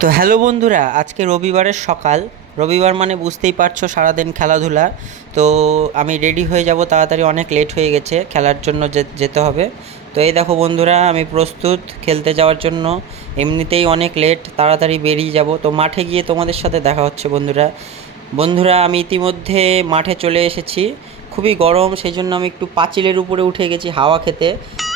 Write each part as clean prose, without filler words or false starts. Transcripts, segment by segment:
তো হ্যালো বন্ধুরা, আজকে রবিবারের সকাল। রবিবার মানে বুঝতেই পারছো, সারাদিন খেলাধুলা। তো আমি রেডি হয়ে যাব তাড়াতাড়ি, অনেক লেট হয়ে গেছে, খেলার জন্য যেতে হবে। তো এই দেখো বন্ধুরা, আমি প্রস্তুত খেলতে যাওয়ার জন্য। এমনিতেই অনেক লেট, তাড়াতাড়ি বেরিয়ে যাব। তো মাঠে গিয়ে তোমাদের সাথে দেখা হচ্ছে বন্ধুরা। বন্ধুরা, আমি ইতিমধ্যে মাঠে চলে এসেছি। খুবই গরম, সেই জন্য আমি একটু পাঁচিলের উপরে উঠে গেছি হাওয়া খেতে।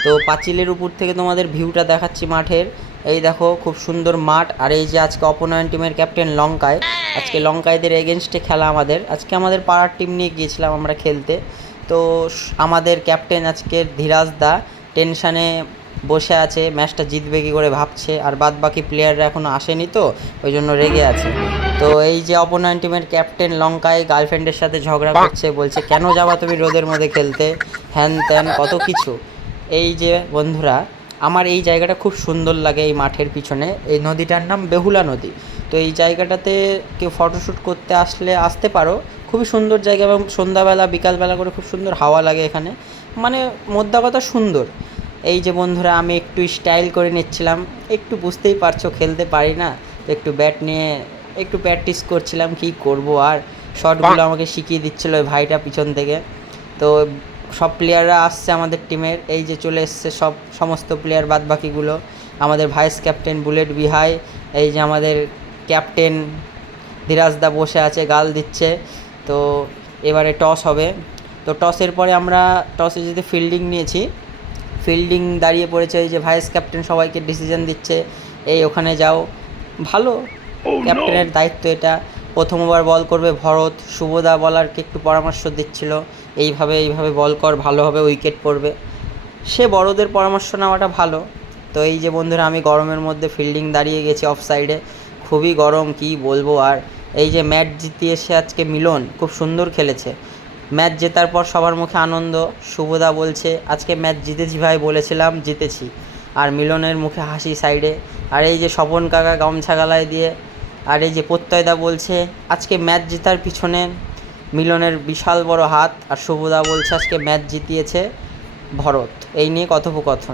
তো পাঁচিলের উপর থেকে তোমাদের ভিউটা দেখাচ্ছি মাঠের। এই দেখো, খুব সুন্দর মাঠ। আর এই যে আজকে অপোনেন্ট টিমের ক্যাপ্টেন লঙ্কায়, আজকে লঙ্কায়দের এগেনস্টে খেলা আমাদের। আজকে আমাদের পাড়ার টিম নিয়ে গিয়েছিলাম আমরা খেলতে। তো আমাদের ক্যাপ্টেন আজকের ধীরাজ দা টেনশানে বসে আছে, ম্যাচটা জিতবে কী করে ভাবছে। আর বাদ বাকি প্লেয়াররা এখনও আসেনি, তো ওই জন্য রেগে আছে। তো এই যে অপোনেন্ট টিমের ক্যাপ্টেন লঙ্কায় গার্লফ্রেন্ডের সাথে ঝগড়া করছে, বলছে কেন যাবা তুমি রোদের মধ্যে খেলতে, হ্যান ত্যান কত কিছু। এই যে বন্ধুরা, আমার এই জায়গাটা খুব সুন্দর লাগে। এই মাঠের পিছনে এই নদীটার নাম বেহুলা নদী। তো এই জায়গাটাতে কেউ ফটোশ্যুট করতে আসলে আসতে পারো। খুবই সুন্দর জায়গা, এবং সন্ধ্যাবেলা বিকালবেলা করে খুব সুন্দর হাওয়া লাগে এখানে। মানে মোদ্দা কথা সুন্দর। এই যে বন্ধুরা, আমি একটু স্টাইল করে নিচ্ছিলাম। একটু বুঝতেই পারছো, খেলতে পারি না, তো একটু ব্যাট নিয়ে একটু প্র্যাকটিস করছিলাম। কী করব আর, শটগুলো আমাকে শিখিয়ে দিচ্ছিলো ওই ভাইটা পিছন থেকে। তো সব প্লেয়াররা আসছে আমাদের টিমের, এই যে চলে এসছে সমস্ত প্লেয়ার বাদ বাকিগুলো। আমাদের ভাইস ক্যাপ্টেন বুলেট বিহাই, এই যে আমাদের ক্যাপ্টেন ধীরাজদা বসে আছে, গাল দিচ্ছে। তো এবারে টস হবে। তো টসের পরে আমরা টসে যেতে ফিল্ডিং নিয়েছি। ফিল্ডিং দাঁড়িয়ে পড়েছে, এই যে ভাইস ক্যাপ্টেন সবাইকে ডিসিশন দিচ্ছে, এই ওখানে যাও। ভালো, ক্যাপ্টেনের দায়িত্ব এটা। প্রথম ওভার বল করবে ভরত, শুভদা বলারকে একটু পরামর্শ দিচ্ছিল, এইভাবে এইভাবে বল কর, ভালো হবে, উইকেট পড়বে। সে বড়দের পরামর্শ নেওয়াটা ভালো। তো এই যে বন্ধুরা, আমি গরমের মধ্যে ফিল্ডিং দাঁড়িয়ে গেছি অফ সাইডে। খুবই গরম, কী বলবো আর। এই যে ম্যাচ জিতিয়েছে আজকে মিলন, খুব সুন্দর খেলেছে। ম্যাচ জেতার পর সবার মুখে আনন্দ। শুভদা বলছে আজকে ম্যাচ জিতেছি ভাই, বলেছিলাম জিতেছি। আর মিলনের মুখে হাসি সাইডে। আর এই যে স্বপন কাকা গামছা গালায় দিয়ে। আর এই যে প্রত্যয়দা বলছে আজকে ম্যাচ জেতার পিছনে মিলনের বিশাল বড় হাত। আর শুভদা বলছে আজকে ম্যাচ জিতিয়েছে ভরত। এই নিয়ে কথোপকথন।